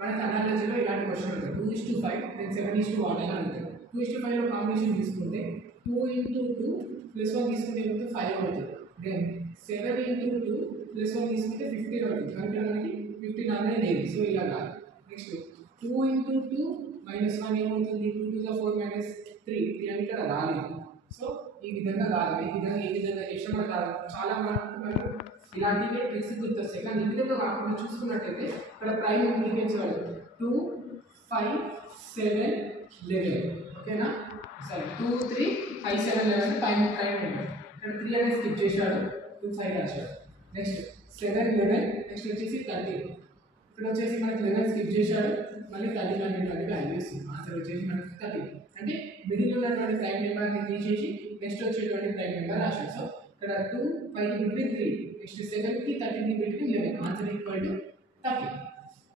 మనకి అనాలజీలో ఇలాంటి క్వశ్చన్ ఉంటుంది 2:5 దెన్ 7:1 అని ఉంటుంది 2:5 లో కాంబినేషన్ తీసుకుంటే 2 into 2 plus 1 తీసుకుంటే ఏమవుతుంది 5 అవుతుంది దెన్ 7 into 2 plus 1 తీసుకుంటే 15 అవుతుంది కానీ ఇక్కడ మనకి 15 అనేది లేదు సో ఇలా కాదు నెక్స్ట్ 2 into 2 minus 1 ఏమవుతుంది 2 to the 4 minus 3 అని ఇక్కడ రాలేదు సో ఈ విధంగా కాదు ఈ విధంగా చేసిన మనకు చాలా మనకు ఇలాంటివి ట్రిక్స్ గుర్తొస్తాయి కానీ ఈ విధంగా కాకుండా చూసుకున్నట్టయితే ఇక్కడ ప్రైమ్ ఇండికేట్స్ వాళ్ళు 2 5 7 11 ఓకేనా సరే 2 3 5 7 11 ప్రైమ్ నెంబర్ ఇక్కడ 3 అనేది స్కిప్ చేశాడు 2 5 రాశాడు నెక్స్ట్ 7 11 నెక్స్ట్ వచ్చేసి 13 ఇక్కడ వచ్చేసి మనకి 11 స్కిప్ చేశాడు మళ్ళీ 13 అనేటువంటి వాల్యూస్ ఆన్సర్ వచ్చేసి మనకి 13 అంటే మిడిల్ ఉన్నటువంటి ప్రైమ్ నెంబర్ని తీసేసి నెక్స్ట్ వచ్చేటువంటి ప్రైమ్ నెంబర్ రాశాడు సో ఇక్కడ 2 5 కి బిట్వీన్ 3 నెక్స్ట్ 7 కి 13 కి బిట్వీన్ 11 ఆన్సర్ ఈక్వల్ టు 13